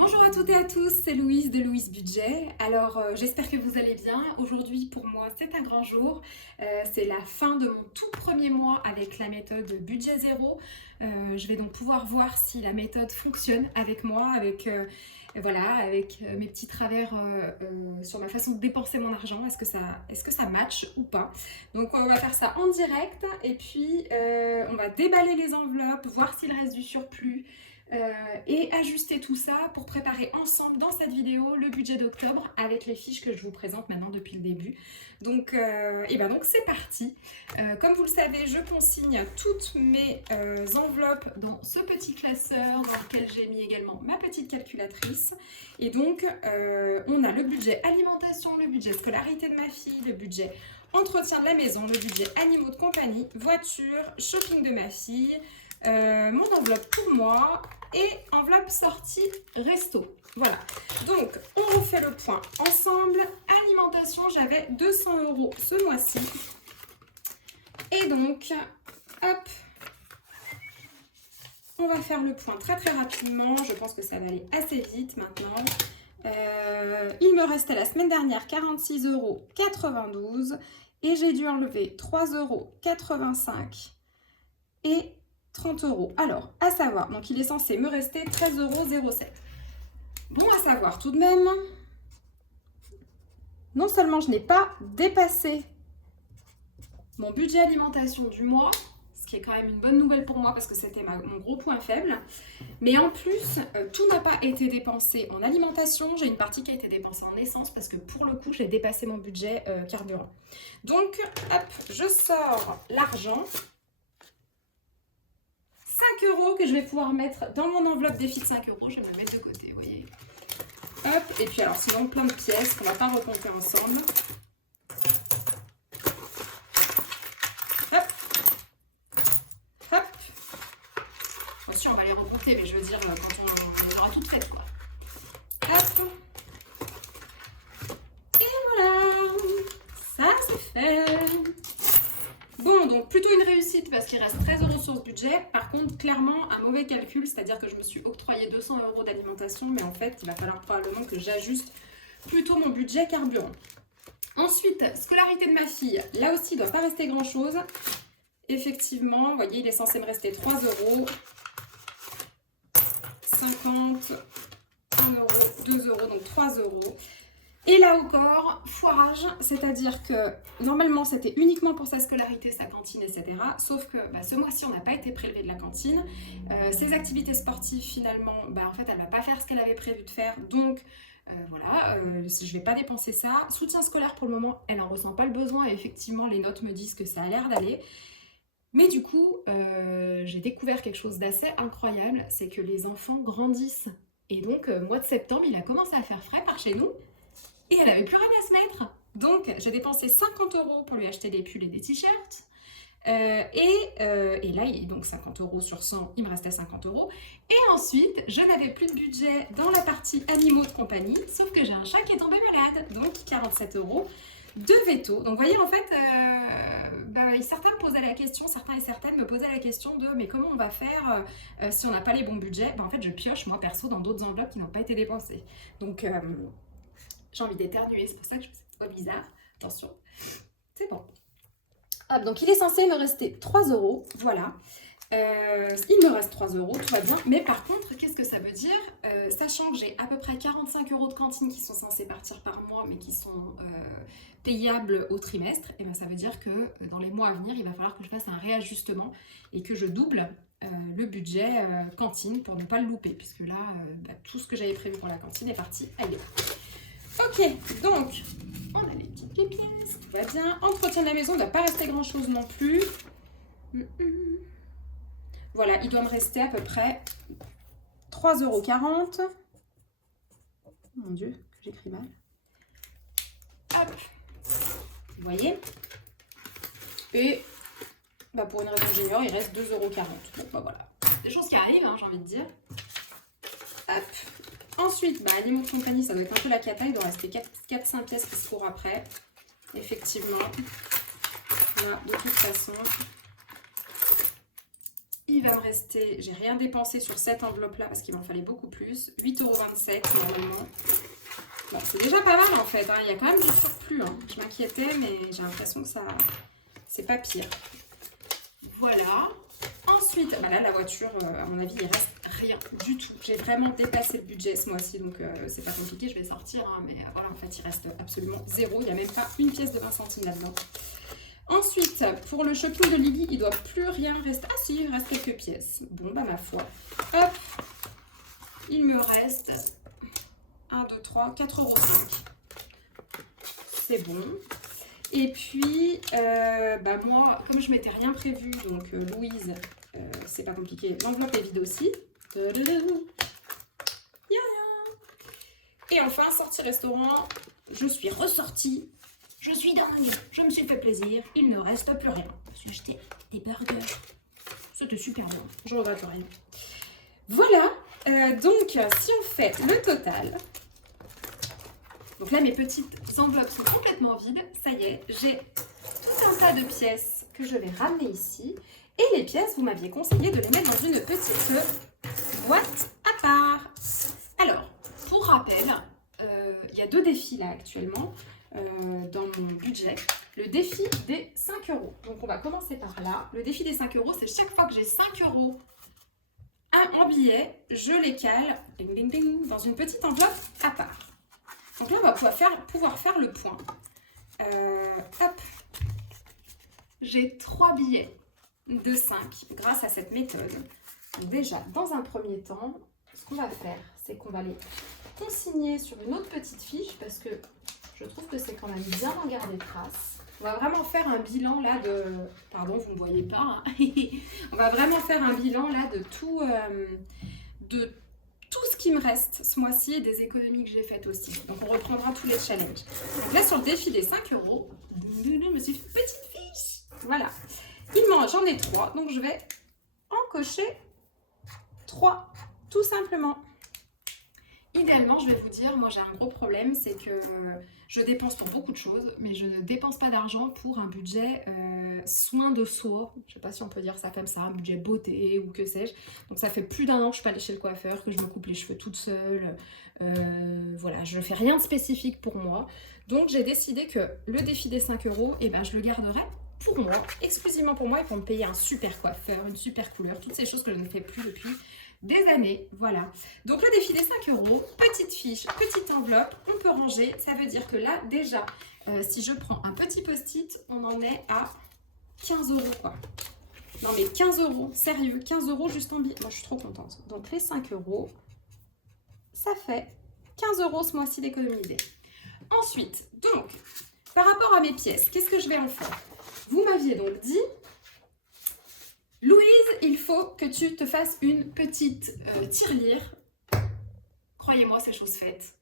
Bonjour à toutes et à tous, c'est Louise de Louise Budget. Alors j'espère que vous allez bien. Aujourd'hui pour moi c'est un grand jour. C'est la fin de mon tout premier mois avec la méthode Budget Zéro. Je vais donc pouvoir voir si la méthode fonctionne avec moi, avec mes petits travers sur ma façon de dépenser mon argent. Est-ce que ça match ou pas? Donc on va faire ça en direct et puis on va déballer les enveloppes, voir s'il reste du surplus. Et ajuster tout ça pour préparer ensemble dans cette vidéo le budget d'octobre avec les fiches que je vous présente maintenant depuis le début. Donc c'est parti. Comme vous le savez, je consigne toutes mes enveloppes dans ce petit classeur dans lequel j'ai mis également ma petite calculatrice. Et donc on a le budget alimentation, le budget scolarité de ma fille, le budget entretien de la maison, le budget animaux de compagnie, voiture, shopping de ma fille, mon enveloppe pour moi et enveloppe sortie resto. Voilà, donc on refait le point ensemble. Alimentation, j'avais 200 € ce mois-ci. Et donc, hop, on va faire le point très rapidement. Je pense que ça va aller assez vite maintenant. Il me restait la semaine dernière 46,92 € et j'ai dû enlever 3,85 € et 30 €. Alors, à savoir, donc il est censé me rester 13,07 €. Bon à savoir tout de même, non seulement je n'ai pas dépassé mon budget alimentation du mois, ce qui est quand même une bonne nouvelle pour moi parce que c'était mon gros point faible, mais en plus, tout n'a pas été dépensé en alimentation. J'ai une partie qui a été dépensée en essence parce que pour le coup, j'ai dépassé mon budget carburant. Donc, hop, je sors l'argent. 5 € que je vais pouvoir mettre dans mon enveloppe défi de 5 €. Je vais me mettre de côté, vous voyez. Hop, et puis alors sinon plein de pièces qu'on ne va pas recompter ensemble. Hop, hop. Attention, on va les recompter, mais je veux dire quand on aura toutes faites, quoi. Hop. Et voilà, ça c'est fait. Bon, donc plutôt une réussite parce qu'il reste 13 € sur ce budget. Par contre, clairement, un mauvais calcul, c'est-à-dire que je me suis octroyé 200 € d'alimentation, mais en fait, il va falloir probablement que j'ajuste plutôt mon budget carburant. Ensuite, scolarité de ma fille. Là aussi, il ne doit pas rester grand-chose. Effectivement, vous voyez, il est censé me rester 3 €, 50, 1 €, 2 €, donc 3 €. Et là encore, foirage, c'est-à-dire que normalement c'était uniquement pour sa scolarité, sa cantine, etc. Sauf que ce mois-ci on n'a pas été prélevé de la cantine. Ses activités sportives finalement, en fait elle ne va pas faire ce qu'elle avait prévu de faire. Donc je ne vais pas dépenser ça. Soutien scolaire pour le moment, elle n'en ressent pas le besoin et effectivement les notes me disent que ça a l'air d'aller. Mais du coup, j'ai découvert quelque chose d'assez incroyable, c'est que les enfants grandissent. Et donc, mois de septembre, il a commencé à faire frais par chez nous. Et elle n'avait plus rien à se mettre. Donc, j'ai dépensé 50 € pour lui acheter des pulls et des t-shirts. Et là, donc 50 € sur 100, il me restait 50 €. Et ensuite, je n'avais plus de budget dans la partie animaux de compagnie, sauf que j'ai un chat qui est tombé malade. Donc, 47 € de veto. Donc, vous voyez, en fait, certains me posaient la question, certains et certaines me posaient la question de mais comment on va faire si on n'a pas les bons budgets? En fait, je pioche, moi, perso, dans d'autres enveloppes qui n'ont pas été dépensées. Donc, j'ai envie d'éternuer, c'est pour ça que c'est pas bizarre. Attention, c'est bon. Hop, donc il est censé me rester 3 €, voilà. Il me reste 3 €, tout va bien. Mais par contre, qu'est-ce que ça veut dire? Sachant que j'ai à peu près 45 € de cantine qui sont censés partir par mois, mais qui sont payables au trimestre, et ça veut dire que dans les mois à venir, il va falloir que je fasse un réajustement et que je double le budget cantine pour ne pas le louper, puisque là, tout ce que j'avais prévu pour la cantine est parti ailleurs. Ok, donc, on a les petites pièces, tout va bien. Entretien de la maison, il ne doit pas rester grand-chose non plus. Voilà, il doit me rester à peu près 3,40 €. Mon Dieu, j'écris mal. Hop, vous voyez. Et pour une raison que j'ignore, il reste 2,40 €. Bon, voilà. Des choses qui arrivent, hein, j'ai envie de dire. Hop. Ensuite, animaux de compagnie, ça doit être un peu la cata. Il doit rester 4 synthèses qui se courent après. Effectivement. Là, de toute façon. il va me rester, j'ai rien dépensé sur cette enveloppe-là parce qu'il m'en fallait beaucoup plus, 8,27 € normalement. Bon, c'est déjà pas mal en fait, hein. Il y a quand même du surplus. Hein. Je m'inquiétais, mais j'ai l'impression que ça, c'est pas pire. Voilà. Ensuite, bah là, la voiture, à mon avis, il reste rien du tout. J'ai vraiment dépassé le budget ce mois-ci, donc c'est pas compliqué, je vais sortir. Hein, mais voilà, en fait, il reste absolument zéro. Il n'y a même pas une pièce de 20 centimes là-dedans. Ensuite, pour le shopping de Lily, il ne doit plus rien rester. Ah si, il reste quelques pièces. Bon, bah ma foi. Hop, il me reste 1, 2, 3, 4,05 €. C'est bon. Et puis, bah moi, comme je m'étais rien prévu, donc Louise, c'est pas compliqué, l'enveloppe est vide aussi. Et enfin, sortie restaurant, je suis ressortie. Je suis dingue, je me suis fait plaisir, il ne reste plus rien. J'ai acheté des burgers. C'était super bon, je regrette rien. Voilà, donc si on fait le total, donc là mes petites enveloppes sont complètement vides, ça y est, j'ai tout un tas de pièces que je vais ramener ici. Et les pièces, vous m'aviez conseillé de les mettre dans une petite boîte à part. Alors, pour rappel, il y a 2 défis là actuellement. Dans mon budget, le défi des 5 €. Donc on va commencer par là. Le défi des 5 €, c'est chaque fois que j'ai 5 € en billets, je les cale ding, ding, ding, dans une petite enveloppe à part. Donc là, on va pouvoir faire le point. Hop, j'ai 3 billets de 5 grâce à cette méthode. Donc déjà, dans un premier temps, ce qu'on va faire, c'est qu'on va les consigner sur une autre petite fiche parce que je trouve que c'est quand même bien d'en garder trace. On va vraiment faire un bilan là de... Pardon, vous ne me voyez pas. Hein. On va vraiment faire un bilan là de tout ce qui me reste ce mois-ci et des économies que j'ai faites aussi. Donc on reprendra tous les challenges. Donc là sur le défi des 5 €, je me suis fait une petite fiche. Voilà. J'en ai 3, donc je vais en cocher 3, tout simplement. Idéalement, je vais vous dire, moi j'ai un gros problème, c'est que je dépense pour beaucoup de choses, mais je ne dépense pas d'argent pour un budget soin de soi. Je ne sais pas si on peut dire ça comme ça, un budget beauté ou que sais-je. Donc ça fait plus d'1 an que je suis pas allée chez le coiffeur, que je me coupe les cheveux toute seule. Voilà, je ne fais rien de spécifique pour moi. Donc j'ai décidé que le défi des 5 €, eh ben, je le garderai pour moi, exclusivement pour moi et pour me payer un super coiffeur, une super couleur, toutes ces choses que je ne fais plus depuis des années, voilà. Donc le défi des 5 €, petite fiche, petite enveloppe, on peut ranger. Ça veut dire que là, déjà, si je prends un petit post-it, on en est à 15 € quoi. Non mais 15 €, sérieux, 15 € juste en billets. Moi je suis trop contente. Donc les 5 €, ça fait 15 € ce mois-ci d'économiser. Ensuite, donc, par rapport à mes pièces, qu'est-ce que je vais en faire? Vous m'aviez donc dit... Louise, il faut que tu te fasses une petite tirelire. Croyez-moi, c'est chose faite.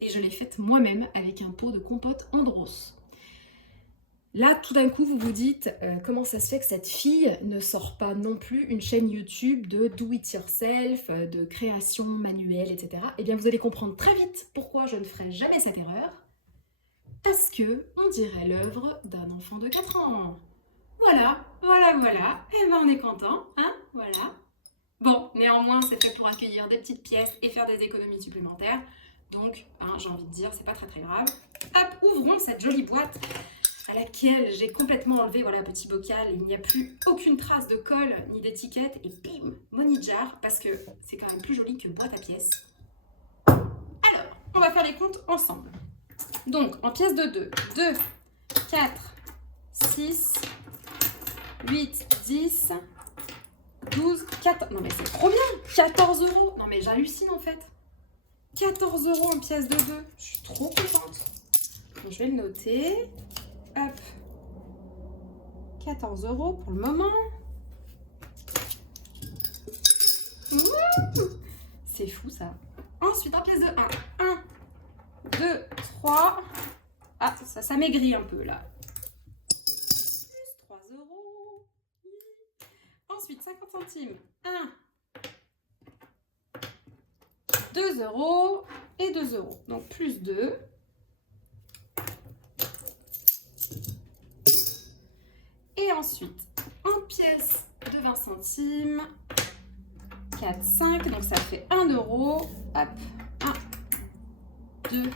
Et je l'ai faite moi-même avec un pot de compote Andros. Là, tout d'un coup, vous vous dites comment ça se fait que cette fille ne sort pas non plus une chaîne YouTube de do-it-yourself, de création manuelle, etc. Eh bien, vous allez comprendre très vite pourquoi je ne ferai jamais cette erreur. Parce que on dirait l'œuvre d'un enfant de 4 ans. Voilà, voilà, voilà. Et ben on est content, hein, voilà. Bon, néanmoins, c'est fait pour accueillir des petites pièces et faire des économies supplémentaires. Donc, hein, j'ai envie de dire, c'est pas très très grave. Hop, ouvrons cette jolie boîte à laquelle j'ai complètement enlevé, voilà, petit bocal. Il n'y a plus aucune trace de colle ni d'étiquette. Et bim, money jar, parce que c'est quand même plus joli que boîte à pièces. Alors, on va faire les comptes ensemble. Donc, en pièces de 2, 2, 4, 6... 8, 10, 12, 14... Non mais c'est trop bien, 14 €. Non mais j'hallucine en fait. 14 € en pièces de 2. Je suis trop contente. Donc, je vais le noter. Hop. 14 € pour le moment. C'est fou ça. Ensuite, en pièces de 1. 1, 2, 3. Ah, ça maigrit un peu là. Ensuite, 50 centimes, 1, 2 € et 2 €. Donc, plus 2. Et ensuite, en pièces de 20 centimes, 4, 5, donc ça fait 1 euro. Hop, 1, 2.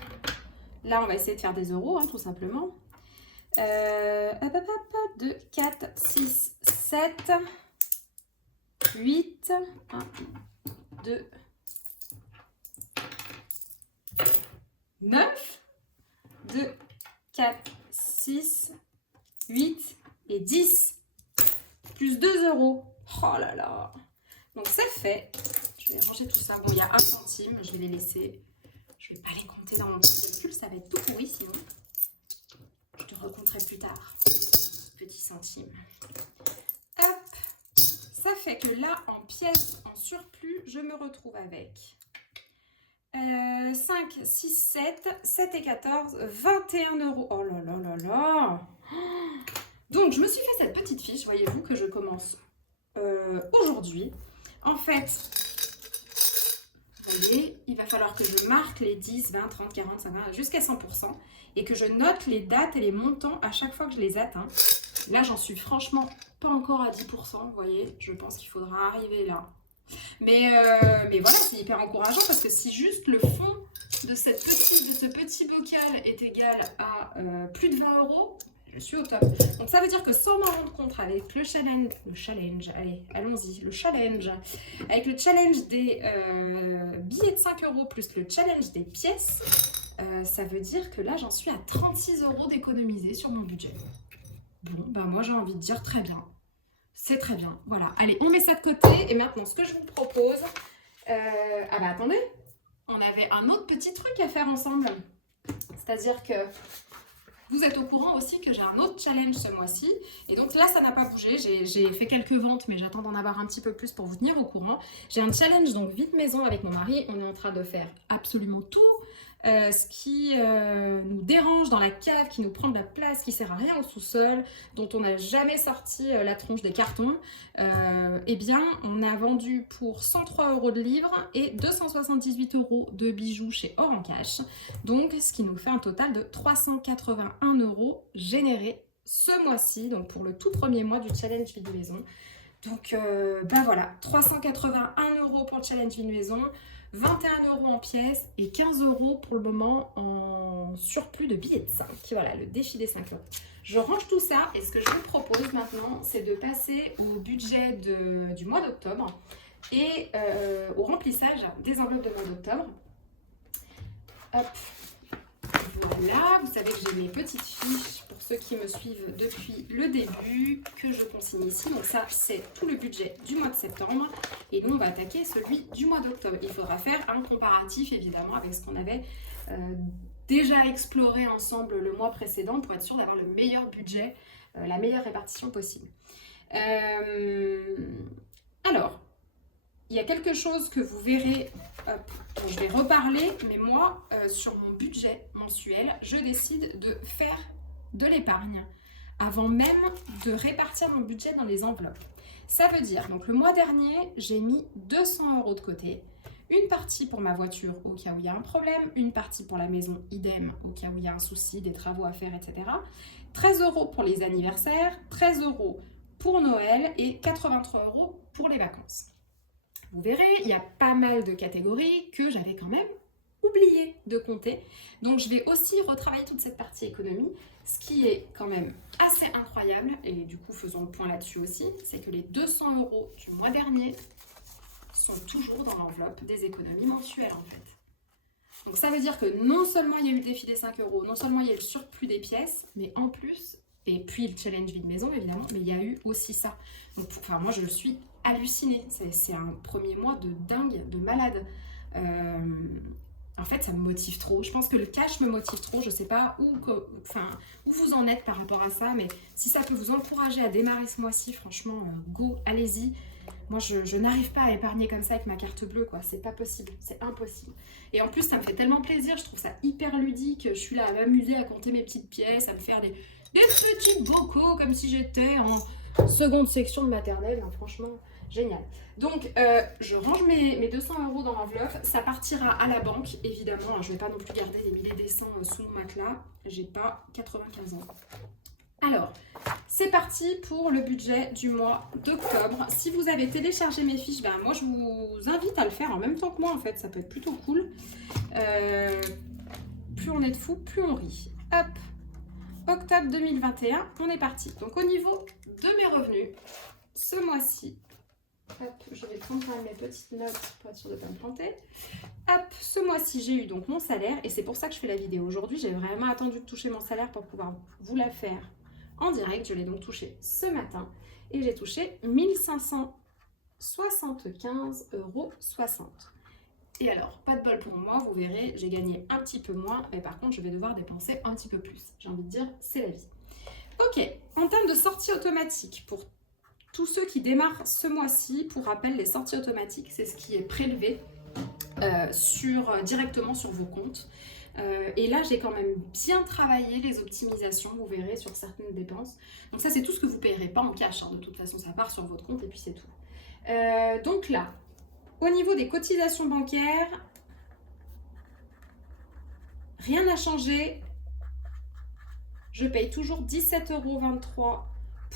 Là, on va essayer de faire des euros, hein, tout simplement. 2, 4, 6, 7, 8, 1, 2, 9, 2, 4, 6, 8 et 10. Plus 2 euros. Oh là là. Donc c'est fait. Je vais ranger tout ça. Bon, il y a 1 centime. Je vais les laisser. Je ne vais pas les compter dans mon petit calcul. Ça va être tout pourri sinon. Je te recompterai plus tard. Petit centime. Hop. Ça fait que là, en pièces, en surplus, je me retrouve avec 5, 6, 7 et 14, 21 euros. Oh là là là là. Donc, je me suis fait cette petite fiche, voyez-vous, que je commence aujourd'hui. En fait, vous voyez, il va falloir que je marque les 10, 20, 30, 40, 50, jusqu'à 100% et que je note les dates et les montants à chaque fois que je les atteins. Là, j'en suis franchement pas encore à 10%, vous voyez. Je pense qu'il faudra arriver là. Mais voilà, c'est hyper encourageant parce que si juste le fond de ce petit bocal est égal à plus de 20 euros, je suis au top. Donc ça veut dire que sans m'en rendre compte avec le challenge, allez, allons-y, le challenge, avec le challenge des billets de 5 euros plus le challenge des pièces, ça veut dire que là j'en suis à 36 euros d'économiser sur mon budget. Bon, ben moi j'ai envie de dire très bien. C'est très bien, voilà. Allez, on met ça de côté. Et maintenant, ce que je vous propose... Ah bah attendez, on avait un autre petit truc à faire ensemble. C'est-à-dire que vous êtes au courant aussi que j'ai un autre challenge ce mois-ci. Et donc là, ça n'a pas bougé. J'ai fait quelques ventes, mais j'attends d'en avoir un petit peu plus pour vous tenir au courant. J'ai un challenge, donc vide maison avec mon mari. On est en train de faire absolument tout. Ce qui nous dérange dans la cave, qui nous prend de la place, qui sert à rien au sous-sol, dont on n'a jamais sorti la tronche des cartons, eh bien on a vendu pour 103 euros de livres et 278 euros de bijoux chez Oran Cash, donc ce qui nous fait un total de 381 euros générés ce mois-ci, donc pour le tout premier mois du challenge vide maison. Donc ben voilà, 381 euros pour le challenge vide maison, 21 euros en pièces et 15 euros pour le moment en surplus de billets de 5. Voilà, le défi des 5 euros. Je range tout ça et ce que je vous propose maintenant, c'est de passer au budget du mois d'octobre et au remplissage des enveloppes de mois d'octobre. Hop, voilà, vous savez que j'ai mes petites fiches pour ceux qui me suivent depuis le début que je consigne ici. Donc ça, c'est tout le budget du mois de septembre. Et nous, on va attaquer celui du mois d'octobre. Il faudra faire un comparatif, évidemment, avec ce qu'on avait déjà exploré ensemble le mois précédent pour être sûr d'avoir le meilleur budget, la meilleure répartition possible. Alors, il y a quelque chose que vous verrez, dont je vais reparler, mais moi, sur mon budget mensuel, je décide de faire de l'épargne avant même de répartir mon budget dans les enveloppes. Ça veut dire, donc le mois dernier, j'ai mis 200 euros de côté, une partie pour ma voiture au cas où il y a un problème, une partie pour la maison, idem, au cas où il y a un souci, des travaux à faire, etc. 13 euros pour les anniversaires, 13 euros pour Noël et 83 euros pour les vacances. Vous verrez, il y a pas mal de catégories que j'avais quand même oublié de compter. Donc, je vais aussi retravailler toute cette partie économie. Ce qui est quand même assez incroyable, et du coup, faisons le point là-dessus aussi, c'est que les 200 euros du mois dernier sont toujours dans l'enveloppe des économies mensuelles, en fait. Donc, ça veut dire que non seulement il y a eu le défi des 5 euros, non seulement il y a eu le surplus des pièces, mais en plus, et puis le challenge vide maison, évidemment, mais il y a eu aussi ça. Donc, enfin, moi, je suis hallucinée. C'est un premier mois de dingue, de malade. En fait, ça me motive trop. Je pense que le cash me motive trop. Je ne sais pas où vous en êtes par rapport à ça, mais si ça peut vous encourager à démarrer ce mois-ci, franchement, go, allez-y. Moi, je n'arrive pas à épargner comme ça avec ma carte bleue, quoi. C'est pas possible, c'est impossible. Et en plus, ça me fait tellement plaisir. Je trouve ça hyper ludique. Je suis là à m'amuser, à compter mes petites pièces, à me faire des petits bocaux comme si j'étais en seconde section de maternelle. Hein, franchement, génial. Donc, je range mes 200 euros dans l'enveloppe. Ça partira à la banque, évidemment. Je ne vais pas non plus garder des milliers des cents sous mon matelas. J'ai pas 95 ans. Alors, C'est parti pour le budget du mois d'octobre. Si vous avez téléchargé mes fiches, ben moi je vous invite à le faire en même temps que moi en fait, ça peut être plutôt cool. Plus on est de fous, plus on rit. Hop, octobre 2021, on est parti. Donc au niveau de mes revenus, ce mois-ci, hop, je vais prendre quand même mes petites notes pour être sûre de ne pas me planter. Hop, ce mois-ci, j'ai eu donc mon salaire et c'est pour ça que je fais la vidéo aujourd'hui. J'ai vraiment attendu de toucher mon salaire pour pouvoir vous la faire en direct. Je l'ai donc touché ce matin et j'ai touché 1575,60 €. Et alors, pas de bol pour moi, vous verrez, j'ai gagné un petit peu moins, mais par contre, je vais devoir dépenser un petit peu plus. J'ai envie de dire, c'est la vie. Ok, en termes de sortie automatique, pour tous ceux qui démarrent ce mois-ci, pour rappel, les sorties automatiques, c'est ce qui est prélevé directement sur vos comptes. Et là, j'ai quand même bien travaillé les optimisations, vous verrez, sur certaines dépenses. Donc ça, c'est tout ce que vous ne payerez pas en cash. Hein. De toute façon, ça part sur votre compte et puis c'est tout. Donc là, au niveau des cotisations bancaires, rien n'a changé. Je paye toujours 17,23 €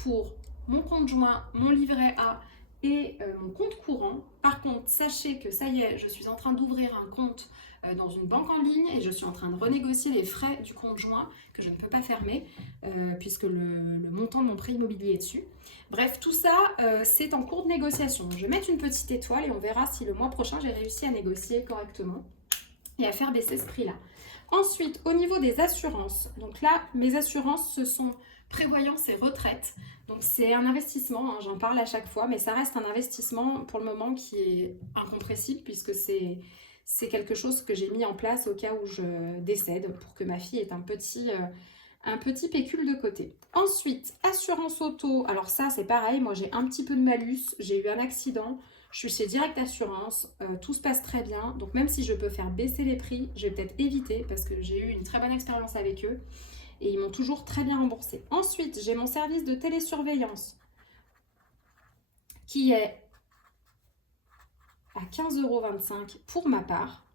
pour mon compte joint, mon livret A et mon compte courant. Par contre, sachez que ça y est, je suis en train d'ouvrir un compte dans une banque en ligne et je suis en train de renégocier les frais du compte joint que je ne peux pas fermer puisque le montant de mon prêt immobilier est dessus. Bref, tout ça, c'est en cours de négociation. Je vais mettre une petite étoile et on verra si le mois prochain, j'ai réussi à négocier correctement et à faire baisser ce prix-là. Ensuite, au niveau des assurances, donc là, mes assurances, ce sont prévoyance et retraite. Donc c'est un investissement, hein, j'en parle à chaque fois, mais ça reste un investissement pour le moment qui est incompressible puisque c'est quelque chose que j'ai mis en place au cas où je décède pour que ma fille ait un petit pécule de côté. Ensuite, assurance auto, alors ça c'est pareil, moi j'ai un petit peu de malus, j'ai eu un accident, je suis chez Direct Assurance, tout se passe très bien, donc même si je peux faire baisser les prix, je vais peut-être éviter parce que j'ai eu une très bonne expérience avec eux et ils m'ont toujours très bien remboursé. Ensuite, j'ai mon service de télésurveillance qui est à 15,25 € pour ma part.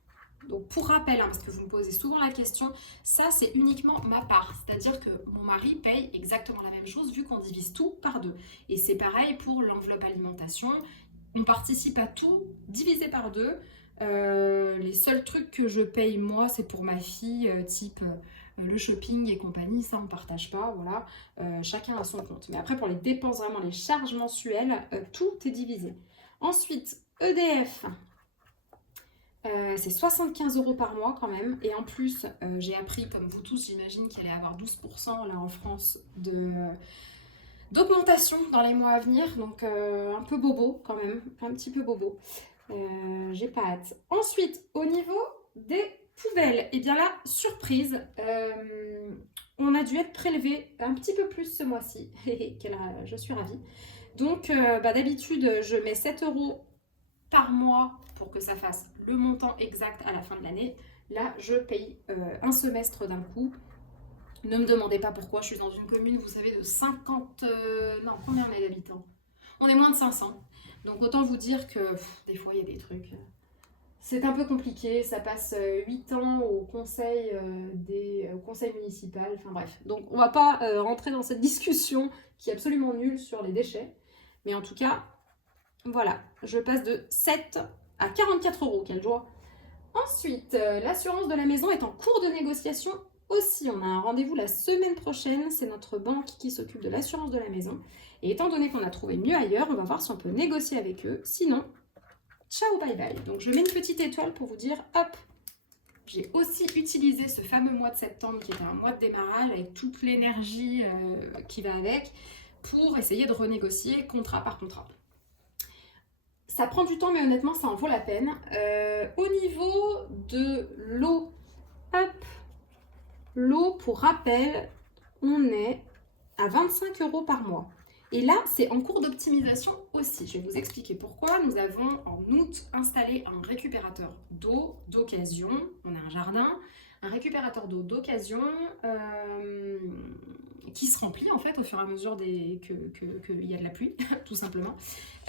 Donc pour rappel, hein, parce que vous me posez souvent la question, ça c'est uniquement ma part, c'est-à-dire que mon mari paye exactement la même chose vu qu'on divise tout par deux. Et c'est pareil pour l'enveloppe alimentation, on participe à tout divisé par deux. Les seuls trucs que je paye moi, c'est pour ma fille, type le shopping et compagnie, ça on partage pas, voilà, chacun a son compte. Mais après pour les dépenses, vraiment les charges mensuelles, tout est divisé. Ensuite, EDF, c'est 75 € par mois quand même. Et en plus, j'ai appris, comme vous tous, j'imagine qu'il allait y avoir 12% là en France d'augmentation dans les mois à venir. Donc un peu bobo quand même, un petit peu bobo. J'ai pas hâte. Ensuite, au niveau des poubelles, et bien là, surprise, on a dû être prélevé un petit peu plus ce mois-ci. Je suis ravie. Donc d'habitude, je mets 7 € par mois pour que ça fasse le montant exact à la fin de l'année. Là, je paye un semestre d'un coup. Ne me demandez pas pourquoi, je suis dans une commune, vous savez, de 50... non, combien on est d'habitants? On est moins de 500. Donc autant vous dire que des fois, il y a des trucs... C'est un peu compliqué, ça passe 8 ans au conseil, au conseil municipal, enfin bref. Donc on va pas rentrer dans cette discussion qui est absolument nulle sur les déchets. Mais en tout cas, voilà, je passe de 7 à 44 €, quelle joie. Ensuite, l'assurance de la maison est en cours de négociation aussi. On a un rendez-vous la semaine prochaine, c'est notre banque qui s'occupe de l'assurance de la maison. Et étant donné qu'on a trouvé mieux ailleurs, on va voir si on peut négocier avec eux. Sinon, ciao, bye bye. Donc je mets une petite étoile pour vous dire, hop, j'ai aussi utilisé ce fameux mois de septembre qui était un mois de démarrage avec toute l'énergie qui va avec pour essayer de renégocier contrat par contrat. Ça prend du temps, mais honnêtement, ça en vaut la peine. Au niveau de l'eau, hop, l'eau, pour rappel, on est à 25 € par mois. Et là, c'est en cours d'optimisation aussi. Je vais vous expliquer pourquoi. Nous avons en août installé un récupérateur d'eau d'occasion. On a un jardin, un récupérateur d'eau d'occasion qui se remplit en fait au fur et à mesure qu'il y a de la pluie, tout simplement.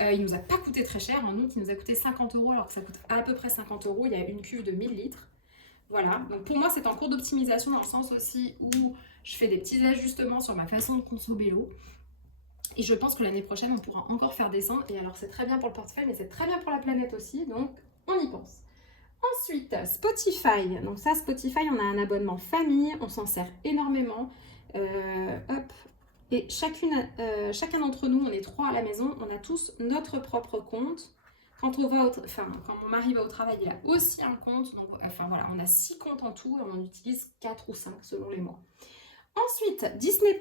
Il nous a pas coûté très cher. En août, il nous a coûté 50 € alors que ça coûte à peu près 50 €. Il y a une cuve de 1000 litres. Voilà, donc pour moi c'est en cours d'optimisation dans le sens aussi où je fais des petits ajustements sur ma façon de consommer l'eau. Et je pense que l'année prochaine, on pourra encore faire descendre. Et alors, c'est très bien pour le portefeuille, mais c'est très bien pour la planète aussi. Donc, on y pense. Ensuite, Spotify. Donc ça, Spotify, on a un abonnement famille. On s'en sert énormément. Hop. Et chacun d'entre nous, on est 3 à la maison. On a tous notre propre compte. Quand mon mari va au travail, il a aussi un compte. Donc, voilà, on a 6 comptes en tout. Et on en utilise 4 ou 5 selon les mois. Ensuite, Disney+.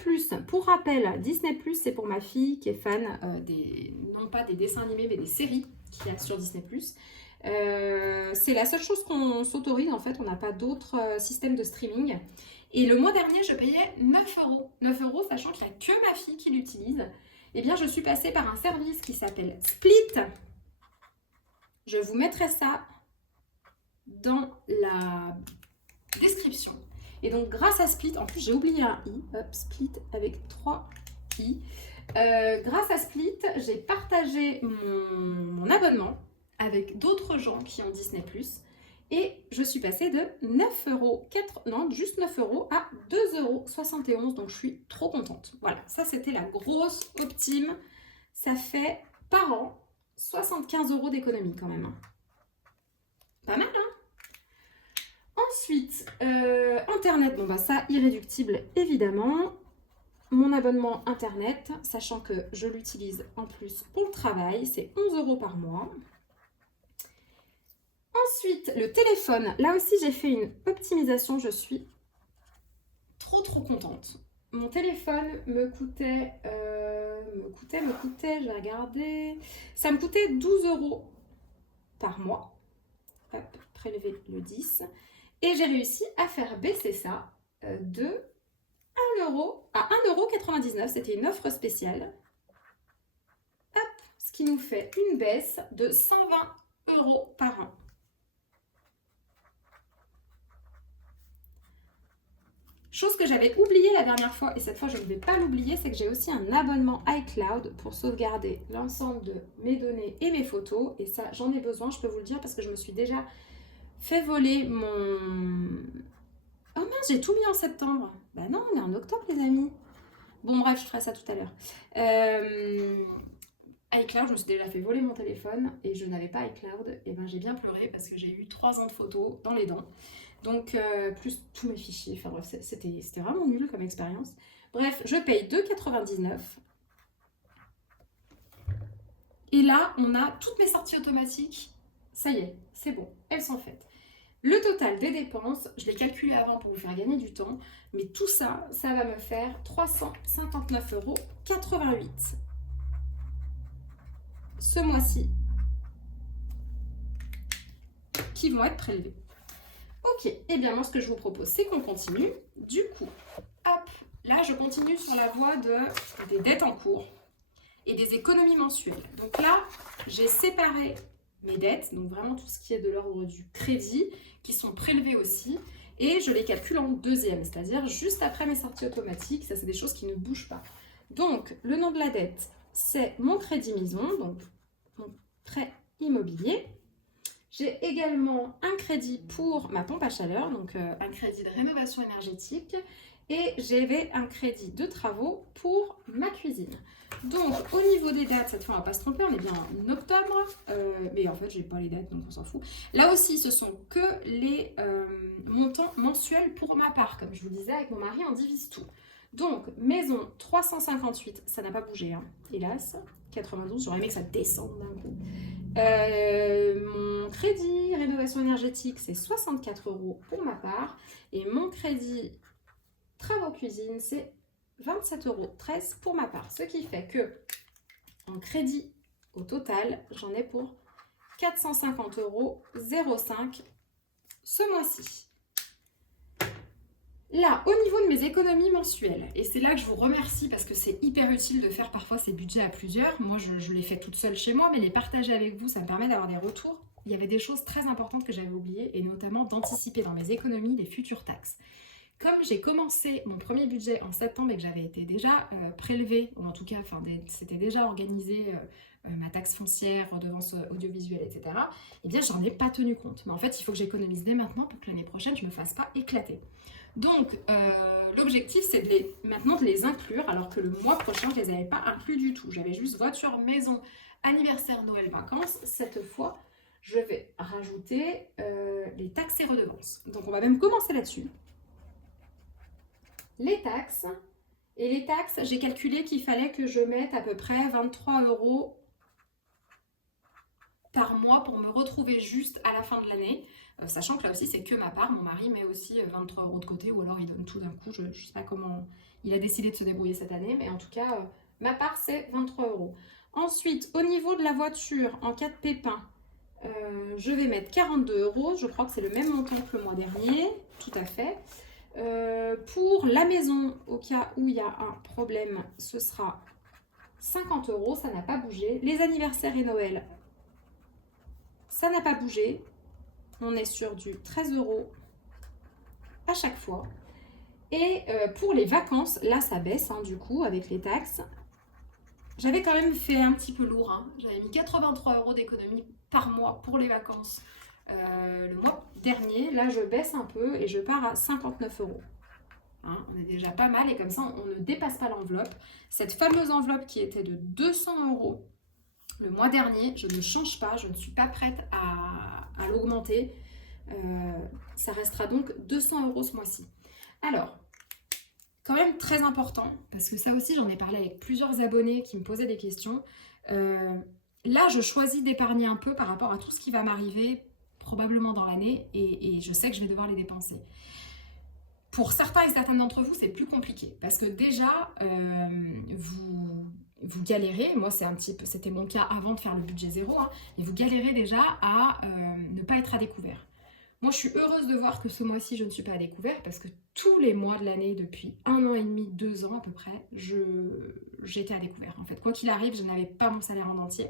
Pour rappel, Disney+, c'est pour ma fille qui est fan non pas des dessins animés, mais des séries qu'il y a sur Disney+. C'est la seule chose qu'on s'autorise, en fait. On n'a pas d'autres systèmes de streaming. Et le mois dernier, je payais 9 euros. 9 euros, sachant qu'il n'y a que ma fille qui l'utilise. Eh bien, je suis passée par un service qui s'appelle Split. Je vous mettrai ça dans la description. Et donc, grâce à Split, en plus, j'ai oublié un i. Hop, Split avec 3 i. Grâce à Split, j'ai partagé mon abonnement avec d'autres gens qui ont Disney+. Et je suis passée de 9 euros, juste 9 euros à 2,71 euros. Donc, je suis trop contente. Voilà, ça, c'était la grosse optime. Ça fait par an 75 euros d'économie quand même. Pas mal, hein? Ensuite, Internet, ça, irréductible, évidemment. Mon abonnement Internet, sachant que je l'utilise en plus pour le travail, c'est 11 euros par mois. Ensuite, le téléphone. Là aussi, j'ai fait une optimisation. Je suis trop contente. Mon téléphone me coûtait, je vais regarder. Ça me coûtait 12 euros par mois. Hop, prélever le 10. Et j'ai réussi à faire baisser ça de 1 euro à 1,99 €. C'était une offre spéciale. Hop, ce qui nous fait une baisse de 120 € par an. Chose que j'avais oubliée la dernière fois, et cette fois je ne vais pas l'oublier, c'est que j'ai aussi un abonnement iCloud pour sauvegarder l'ensemble de mes données et mes photos. Et ça, j'en ai besoin, je peux vous le dire, parce que je me suis déjà fait voler mon... Oh mince, j'ai tout mis en septembre. Bah non, on est en octobre, les amis. Bon, bref, je ferai ça tout à l'heure. iCloud, je me suis déjà fait voler mon téléphone et je n'avais pas iCloud. Et ben j'ai bien pleuré parce que j'ai eu 3 ans de photos dans les dents. Donc, plus tous mes fichiers. Enfin bref, c'était vraiment nul comme expérience. Bref, je paye 2,99 €. Et là, on a toutes mes sorties automatiques. Ça y est, c'est bon, elles sont faites. Le total des dépenses, je l'ai calculé avant pour vous faire gagner du temps, mais tout ça, ça va me faire 359,88 € ce mois-ci qui vont être prélevés. Ok, et bien moi ce que je vous propose, c'est qu'on continue. Du coup, hop, là je continue sur la voie des dettes en cours et des économies mensuelles. Donc là, j'ai séparé mes dettes, donc vraiment tout ce qui est de l'ordre du crédit, qui sont prélevés aussi, et je les calcule en deuxième, c'est-à-dire juste après mes sorties automatiques. Ça, c'est des choses qui ne bougent pas. Donc, le nom de la dette, c'est mon crédit maison, donc mon prêt immobilier. J'ai également un crédit pour ma pompe à chaleur, donc un crédit de rénovation énergétique, et j'avais un crédit de travaux pour ma cuisine. Donc, au niveau des dates, cette fois, on ne va pas se tromper, on est bien en octobre, mais en fait, je n'ai pas les dates, donc on s'en fout. Là aussi, ce sont que les montants mensuels pour ma part. Comme je vous disais, avec mon mari, on divise tout. Donc, maison 358, ça n'a pas bougé, hein, hélas. 92, j'aurais aimé que ça descende d'un coup. Mon crédit rénovation énergétique, c'est 64 € pour ma part. Et mon crédit travaux cuisine, c'est 27,13 € pour ma part. Ce qui fait que, en crédit au total, j'en ai pour 450,05 € ce mois-ci. Là, au niveau de mes économies mensuelles, et c'est là que je vous remercie parce que c'est hyper utile de faire parfois ces budgets à plusieurs. Moi, je les fais toute seule chez moi, mais les partager avec vous, ça me permet d'avoir des retours. Il y avait des choses très importantes que j'avais oubliées, et notamment d'anticiper dans mes économies les futures taxes. Comme j'ai commencé mon premier budget en septembre et que j'avais été déjà prélevée, ou en tout cas, c'était déjà organisé ma taxe foncière, redevance audiovisuelle, etc., eh bien, j'en ai pas tenu compte. Mais en fait, il faut que j'économise dès maintenant pour que l'année prochaine, je ne me fasse pas éclater. Donc, l'objectif, c'est maintenant de les inclure, alors que le mois prochain, je ne les avais pas inclus du tout. J'avais juste voiture, maison, anniversaire, Noël, vacances. Cette fois, je vais rajouter les taxes et redevances. Donc, on va même commencer là-dessus. Les taxes. Et les taxes, j'ai calculé qu'il fallait que je mette à peu près 23 € par mois pour me retrouver juste à la fin de l'année. Sachant que là aussi, c'est que ma part. Mon mari met aussi 23 € de côté, ou alors il donne tout d'un coup. Je ne sais pas comment il a décidé de se débrouiller cette année, mais en tout cas, ma part, c'est 23 €. Ensuite, au niveau de la voiture, en cas de pépin, je vais mettre 42 €. Je crois que c'est le même montant que le mois dernier. Tout à fait. Pour la maison, au cas où il y a un problème, ce sera 50 €. Ça n'a pas bougé. Les anniversaires et Noël, ça n'a pas bougé. On est sur du 13 € à chaque fois. Et pour les vacances, là ça baisse du coup avec les taxes. J'avais quand même fait un petit peu lourd. J'avais mis 83 € d'économie par mois pour les vacances le mois dernier. Là je baisse un peu et je pars à 59 €. On est déjà pas mal et comme ça on ne dépasse pas l'enveloppe. Cette fameuse enveloppe qui était de 200 € le mois dernier, je ne change pas, je ne suis pas prête à l'augmenter. Ça restera donc 200 € ce mois-ci. Alors, quand même très important, parce que ça aussi j'en ai parlé avec plusieurs abonnés qui me posaient des questions. Là, je choisis d'épargner un peu par rapport à tout ce qui va m'arriver probablement dans l'année et je sais que je vais devoir les dépenser. Pour certains et certaines d'entre vous, c'est plus compliqué parce que déjà, vous galérez. Moi, c'était mon cas avant de faire le budget zéro, et vous galérez déjà à ne pas être à découvert. Moi, je suis heureuse de voir que ce mois-ci, je ne suis pas à découvert parce que tous les mois de l'année, depuis 1 an et demi, 2 ans à peu près, j'étais à découvert. En fait, quoi qu'il arrive, je n'avais pas mon salaire en entier.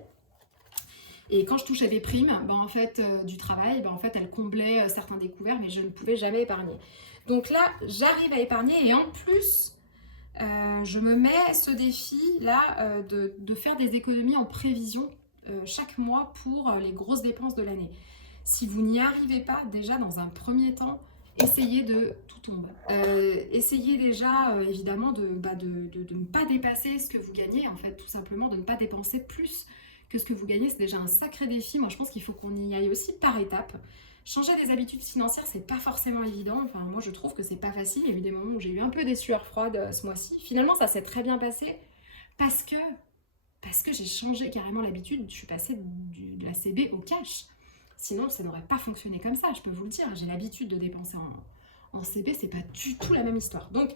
Et quand je touchais des primes, du travail, en fait, elles comblaient certains découverts, mais je ne pouvais jamais épargner. Donc là, j'arrive à épargner et en plus, je me mets ce défi-là de faire des économies en prévision chaque mois pour les grosses dépenses de l'année. Si vous n'y arrivez pas, déjà dans un premier temps, essayez de tout tombe. Essayez déjà évidemment de ne pas dépasser ce que vous gagnez, en fait, tout simplement, de ne pas dépenser plus que ce que vous gagnez. C'est déjà un sacré défi. Moi, je pense qu'il faut qu'on y aille aussi par étapes. Changer des habitudes financières, c'est pas forcément évident. Enfin, moi, je trouve que c'est pas facile. Il y a eu des moments où j'ai eu un peu des sueurs froides ce mois-ci. Finalement, ça s'est très bien passé parce que j'ai changé carrément l'habitude. Je suis passée de la CB au cash. Sinon, ça n'aurait pas fonctionné comme ça, je peux vous le dire. J'ai l'habitude de dépenser en CB, c'est pas du tout la même histoire. Donc,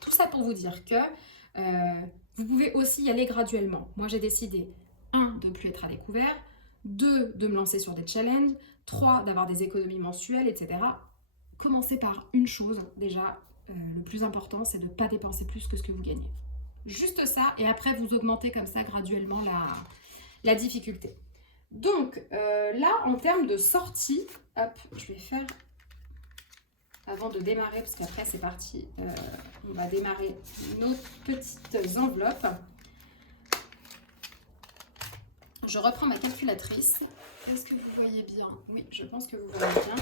tout ça pour vous dire que vous pouvez aussi y aller graduellement. Moi, j'ai décidé, 1, de ne plus être à découvert, 2, de me lancer sur des challenges, 3, d'avoir des économies mensuelles, etc. Commencez par une chose, déjà, le plus important, c'est de ne pas dépenser plus que ce que vous gagnez. Juste ça, et après, vous augmentez comme ça graduellement la difficulté. Donc là, en termes de sortie, hop, je vais faire, avant de démarrer, parce qu'après c'est parti, on va démarrer nos petites enveloppes. Je reprends ma calculatrice. Est-ce que vous voyez bien? Oui, je pense que vous voyez bien.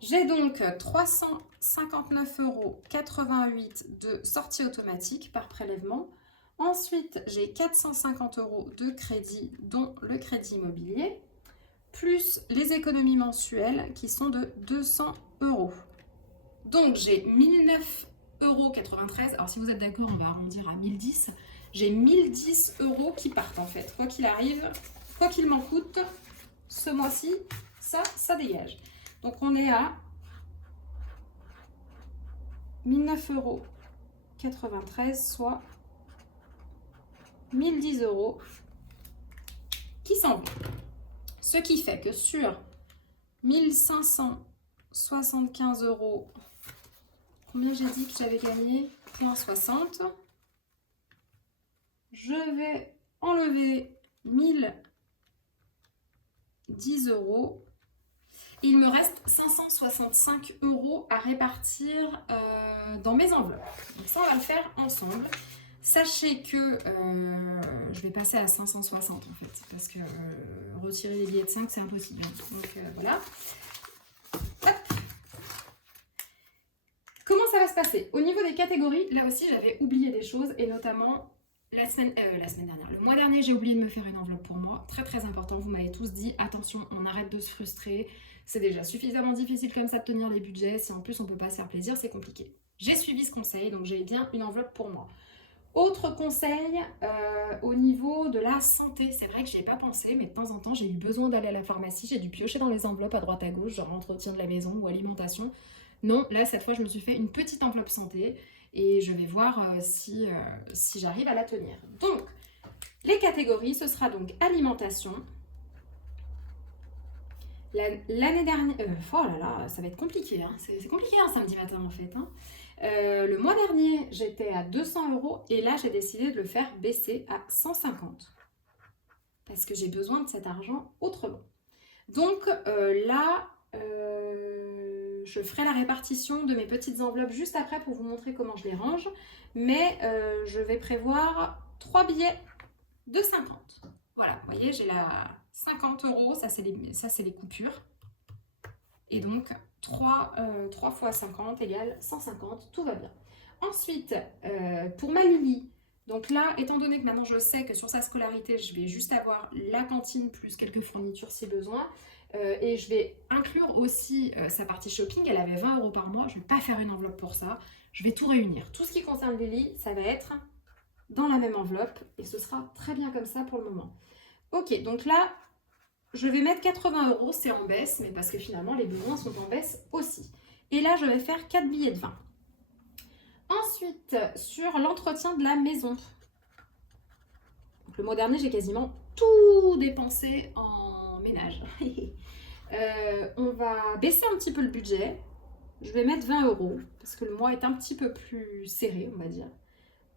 J'ai donc 359,88 € de sortie automatique par prélèvement. Ensuite, j'ai 450 € de crédit, dont le crédit immobilier, plus les économies mensuelles qui sont de 200 €. Donc, j'ai 1009,93 €. Alors, si vous êtes d'accord, on va arrondir à 1010. J'ai 1010 € qui partent en fait. Quoi qu'il arrive, quoi qu'il m'en coûte, ce mois-ci, ça dégage. Donc, on est à 1009,93 €, soit 1010 € qui s'en vont. Ce qui fait que sur 1575 €, combien j'ai dit que j'avais gagné? 0,60 €. Je vais enlever 1010 €. Il me reste 565 € à répartir dans mes enveloppes. Donc ça, on va le faire ensemble. Sachez que je vais passer à 560 en fait, parce que retirer les billets de 5, c'est impossible. Donc voilà. Hop. passer. Au niveau des catégories, là aussi, j'avais oublié des choses, et notamment la semaine dernière. Le mois dernier, j'ai oublié de me faire une enveloppe pour moi. Très, très important. Vous m'avez tous dit, attention, on arrête de se frustrer. C'est déjà suffisamment difficile comme ça de tenir les budgets. Si en plus, on ne peut pas se faire plaisir, c'est compliqué. J'ai suivi ce conseil, donc j'ai bien une enveloppe pour moi. Autre conseil, au niveau de la santé, c'est vrai que j'y ai pas pensé, mais de temps en temps, j'ai eu besoin d'aller à la pharmacie, j'ai dû piocher dans les enveloppes à droite à gauche, genre entretien de la maison ou alimentation. Non, là, cette fois, je me suis fait une petite enveloppe santé et je vais voir si j'arrive à la tenir. Donc, les catégories, ce sera donc alimentation. L'année dernière... oh là là, ça va être compliqué, hein. C'est compliqué un samedi matin en fait, hein. Le mois dernier, j'étais à 200 € et là, j'ai décidé de le faire baisser à 150 parce que j'ai besoin de cet argent autrement. Donc là, je ferai la répartition de mes petites enveloppes juste après pour vous montrer comment je les range, mais je vais prévoir 3 billets de 50. Voilà, vous voyez, j'ai la 50 €, ça c'est les coupures. Et donc, 3 fois 50 égale 150, tout va bien. Ensuite, pour ma Lily, donc là, étant donné que maintenant je sais que sur sa scolarité, je vais juste avoir la cantine plus quelques fournitures si besoin, et je vais inclure aussi sa partie shopping, elle avait 20 € par mois, je ne vais pas faire une enveloppe pour ça, je vais tout réunir. Tout ce qui concerne Lily, ça va être dans la même enveloppe, et ce sera très bien comme ça pour le moment. Ok, donc là, je vais mettre 80 €, c'est en baisse, mais parce que finalement, les besoins sont en baisse aussi. Et là, je vais faire 4 billets de 20. Ensuite, sur l'entretien de la maison. Donc, le mois dernier, j'ai quasiment tout dépensé en ménage. On va baisser un petit peu le budget. Je vais mettre 20 €, parce que le mois est un petit peu plus serré, on va dire.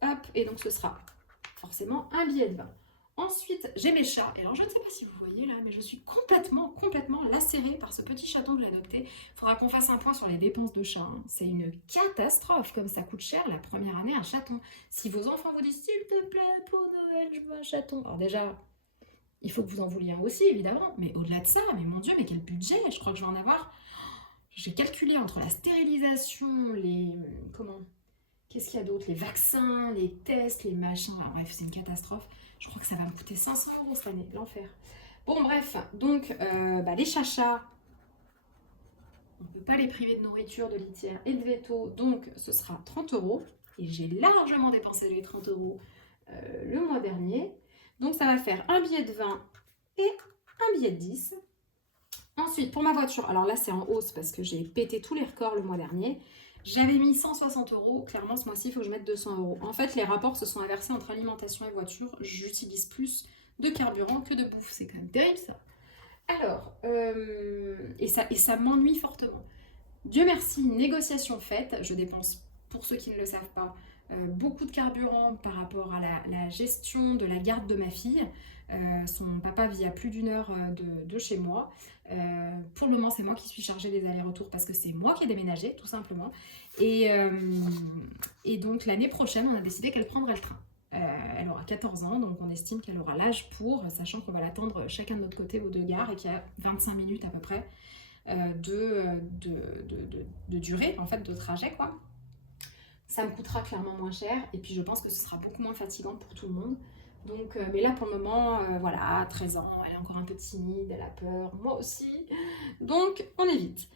Hop, et donc ce sera forcément un billet de 20. Ensuite, j'ai mes chats. Et alors, je ne sais pas si vous voyez là, mais je suis complètement lacérée par ce petit chaton que j'ai adopté. Il faudra qu'on fasse un point sur les dépenses de chat, hein. C'est une catastrophe, comme ça coûte cher la première année un chaton. Si vos enfants vous disent, s'il te plaît, pour Noël, je veux un chaton. Alors déjà, il faut que vous en vouliez un aussi, évidemment. Mais au-delà de ça, mais mon Dieu, mais quel budget! Je crois que je vais en avoir... J'ai calculé entre la stérilisation, les... Comment? Qu'est-ce qu'il y a d'autre? Les vaccins, les tests, les machins. Alors, bref, c'est une catastrophe. Je crois que ça va me coûter 500 € cette année, l'enfer. Bon, bref, donc les chachas, on ne peut pas les priver de nourriture, de litière et de veto, donc ce sera 30 €. Et j'ai largement dépensé les 30 € le mois dernier. Donc ça va faire un billet de 20 et un billet de 10. Ensuite, pour ma voiture, alors là c'est en hausse parce que j'ai pété tous les records le mois dernier. J'avais mis 160 €, clairement ce mois-ci il faut que je mette 200 €. En fait les rapports se sont inversés entre alimentation et voiture, j'utilise plus de carburant que de bouffe, c'est quand même terrible ça. Alors, et ça m'ennuie fortement. Dieu merci, négociation faite, je dépense, pour ceux qui ne le savent pas, beaucoup de carburant par rapport à la gestion de la garde de ma fille. Son papa vit à plus d'1 heure de chez moi. Pour le moment, c'est moi qui suis chargée des allers-retours parce que c'est moi qui ai déménagé, tout simplement. Et donc, l'année prochaine, on a décidé qu'elle prendrait le train. Elle aura 14 ans, donc on estime qu'elle aura l'âge pour, sachant qu'on va l'attendre chacun de notre côté aux 2 gares et qu'il y a 25 minutes à peu près de durée, en fait, de trajet, quoi. Ça me coûtera clairement moins cher et puis je pense que ce sera beaucoup moins fatigant pour tout le monde. Donc, mais là pour le moment, voilà, 13 ans, elle est encore un peu timide, elle a peur, moi aussi. Donc on évite.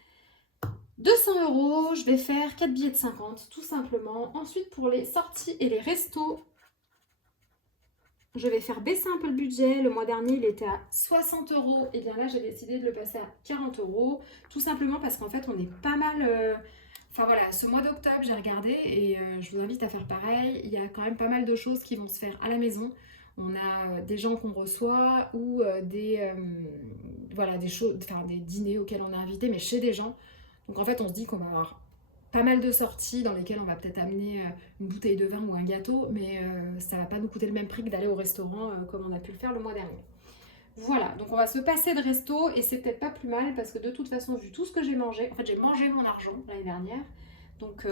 200 €, je vais faire 4 billets de 50, tout simplement. Ensuite pour les sorties et les restos, je vais faire baisser un peu le budget. Le mois dernier, il était à 60 €. Et bien là, j'ai décidé de le passer à 40 €. Tout simplement parce qu'en fait, on est pas mal... Enfin voilà, ce mois d'octobre, j'ai regardé et je vous invite à faire pareil. Il y a quand même pas mal de choses qui vont se faire à la maison. On a des gens qu'on reçoit ou voilà, des choses, enfin des dîners auxquels on est invité, mais chez des gens. Donc en fait, on se dit qu'on va avoir pas mal de sorties dans lesquelles on va peut-être amener une bouteille de vin ou un gâteau, mais ça va pas nous coûter le même prix que d'aller au restaurant comme on a pu le faire le mois dernier. Voilà, donc on va se passer de resto et c'est peut-être pas plus mal parce que de toute façon, vu tout ce que j'ai mangé, en fait j'ai mangé mon argent l'année dernière, donc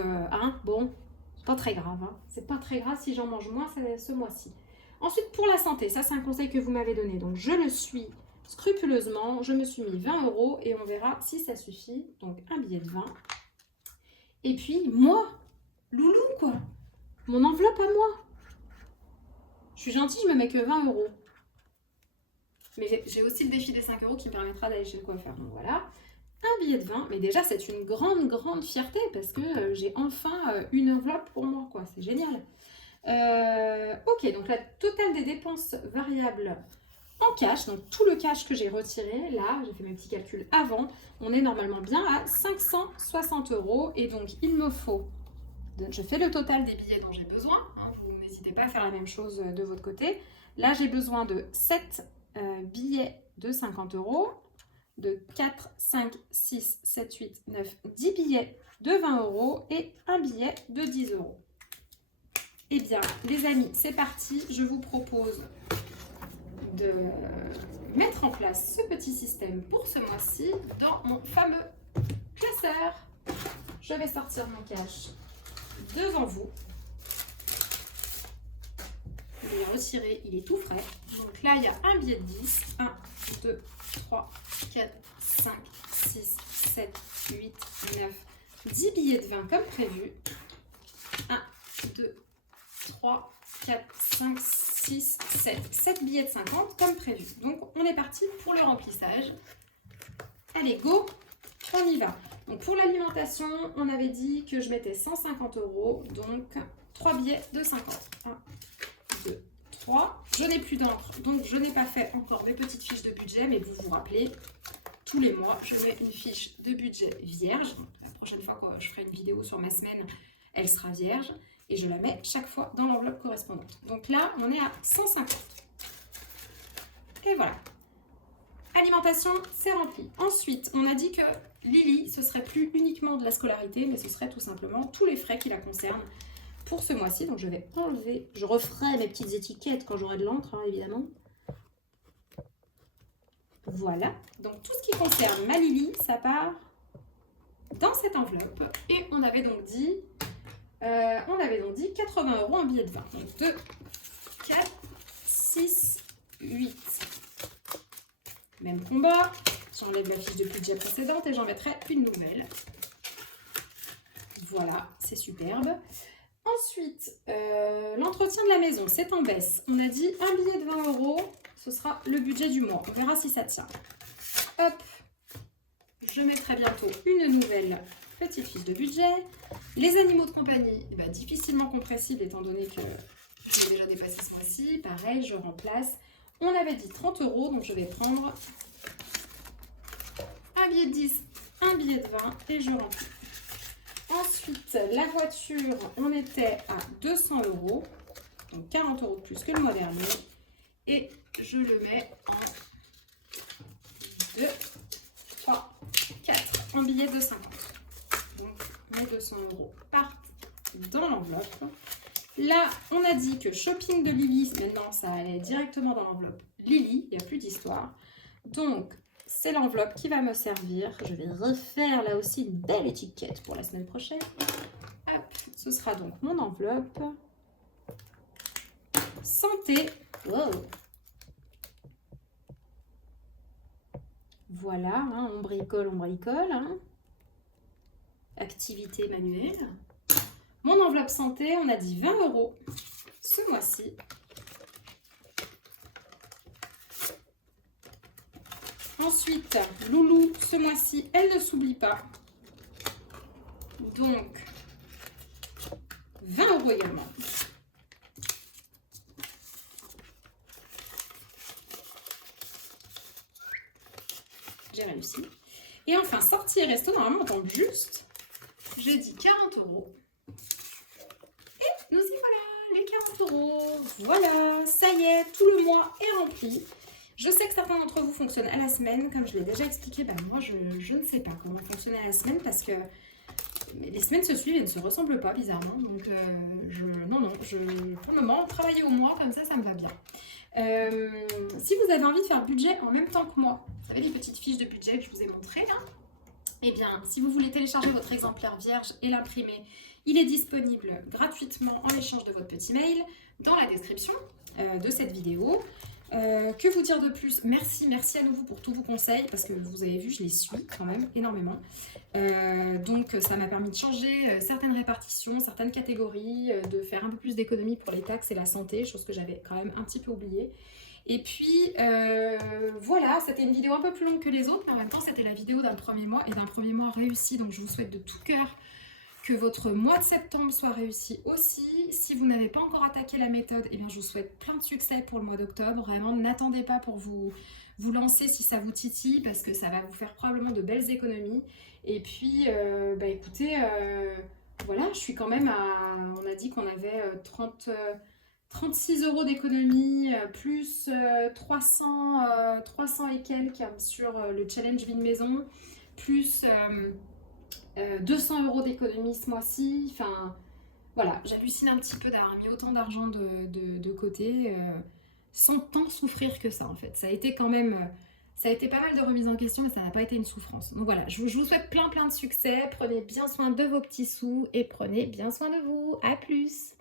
bon, c'est pas très grave, hein. C'est pas très grave si j'en mange moins ce mois-ci. Ensuite pour la santé, ça c'est un conseil que vous m'avez donné, donc je le suis scrupuleusement, je me suis mis 20 € et on verra si ça suffit, donc un billet de 20. Et puis moi, loulou, quoi. Mon enveloppe à moi. Je suis gentille, je me mets que 20 €. Mais j'ai aussi le défi des 5 € qui me permettra d'aller chez le coiffeur. Donc voilà, un billet de 20. Mais déjà, c'est une grande, grande fierté parce que j'ai enfin une enveloppe pour moi, quoi. C'est génial. Ok, donc la totale des dépenses variables en cash, donc tout le cash que j'ai retiré, là, j'ai fait mes petits calculs avant, on est normalement bien à 560 €. Et donc, il me faut... Je fais le total des billets dont j'ai besoin. Hein, vous n'hésitez pas à faire la même chose de votre côté. Là, j'ai besoin de 7 billets de 50 €, de 4, 5, 6, 7, 8, 9, 10 billets de 20 € et un billet de 10 €. Eh bien, les amis, c'est parti. Je vous propose de mettre en place ce petit système pour ce mois-ci dans mon fameux classeur. Je vais sortir mon cash devant vous. Je vais le retirer, il est tout frais. Donc là, il y a un billet de 10. 1, 2, 3, 4, 5, 6, 7, 8, 9, 10 billets de 20 comme prévu. 1, 2, 3, 4, 5, 6, 7. 7 billets de 50 comme prévu. Donc, on est parti pour le remplissage. Allez, go, on y va. Donc, pour l'alimentation, on avait dit que je mettais 150 €. Donc, 3 billets de 50. 1, 2, 3. Je n'ai plus d'encre, donc je n'ai pas fait encore mes petites fiches de budget. Mais vous vous rappelez, tous les mois, je mets une fiche de budget vierge. Donc, la prochaine fois que je ferai une vidéo sur ma semaine, elle sera vierge. Et je la mets chaque fois dans l'enveloppe correspondante. Donc là, on est à 150. Et voilà. Alimentation, c'est rempli. Ensuite, on a dit que Lily, ce serait plus uniquement de la scolarité, mais ce serait tout simplement tous les frais qui la concernent pour ce mois-ci. Donc je vais enlever, je referai mes petites étiquettes quand j'aurai de l'encre, hein, évidemment. Voilà. Donc tout ce qui concerne ma Lily, ça part dans cette enveloppe. Et on avait donc dit... 80 € en billet de 20. Donc 2, 4, 6, 8. Même combat. J'enlève la fiche de budget précédente et j'en mettrai une nouvelle. Voilà, c'est superbe. Ensuite, l'entretien de la maison, c'est en baisse. On a dit un billet de 20 €, ce sera le budget du mois. On verra si ça tient. Hop, je mettrai bientôt une nouvelle petite fiche de budget. Les animaux de compagnie, difficilement compressibles étant donné que j'ai déjà dépassé ce mois-ci. Pareil, je remplace. On avait dit 30 €, donc je vais prendre un billet de 10, un billet de 20 et je remplis. Ensuite, la voiture, on était à 200 €, donc 40 € de plus que le mois dernier. Et je le mets en 2, 3, 4, en billet de 50. Donc, mes 200 € partent dans l'enveloppe. Là, on a dit que shopping de Lily, maintenant, ça allait directement dans l'enveloppe Lily, il n'y a plus d'histoire. Donc, c'est l'enveloppe qui va me servir. Je vais refaire là aussi une belle étiquette pour la semaine prochaine. Hop, ce sera donc mon enveloppe. Santé. Wow. Voilà, hein, on bricole, on bricole. Hein. Activité manuelle. Mon enveloppe santé, on a dit 20 € ce mois-ci. Ensuite, Loulou, ce mois-ci, elle ne s'oublie pas. Donc, 20 € également. J'ai réussi. Et enfin, sortie et resto, normalement, on tombe juste. J'ai dit 40 €. Et nous y voilà, les 40 €. Voilà, ça y est, tout le mois est rempli. Je sais que certains d'entre vous fonctionnent à la semaine. Comme je l'ai déjà expliqué, moi, je ne sais pas comment fonctionner à la semaine parce que les semaines se suivent et ne se ressemblent pas, bizarrement. Donc, pour le moment, travailler au mois, comme ça me va bien. Si vous avez envie de faire budget en même temps que moi, vous savez les petites fiches de budget que je vous ai montrées là, eh bien, si vous voulez télécharger votre exemplaire vierge et l'imprimer, il est disponible gratuitement en échange de votre petit mail dans la description de cette vidéo. Que vous dire de plus? Merci à nouveau pour tous vos conseils, parce que vous avez vu, je les suis quand même énormément. Donc ça m'a permis de changer certaines répartitions, certaines catégories, de faire un peu plus d'économie pour les taxes et la santé, chose que j'avais quand même un petit peu oubliée. Et puis voilà, c'était une vidéo un peu plus longue que les autres, mais en même temps c'était la vidéo d'un premier mois et d'un premier mois réussi, donc je vous souhaite de tout cœur que votre mois de septembre soit réussi aussi. Si vous n'avez pas encore attaqué la méthode, eh bien je vous souhaite plein de succès pour le mois d'octobre. Vraiment, n'attendez pas pour vous lancer si ça vous titille, parce que ça va vous faire probablement de belles économies. Et puis, bah écoutez, voilà, je suis quand même à... On a dit qu'on avait 36 € d'économie, plus 300 et quelques sur le challenge vie de maison, plus... 200 € d'économie ce mois-ci. Enfin, voilà, j'hallucine un petit peu d'avoir mis autant d'argent de côté sans tant souffrir que ça, en fait. Ça a été quand même... ça a été pas mal de remises en question, mais ça n'a pas été une souffrance. Donc voilà, je vous souhaite plein de succès. Prenez bien soin de vos petits sous et prenez bien soin de vous. À plus!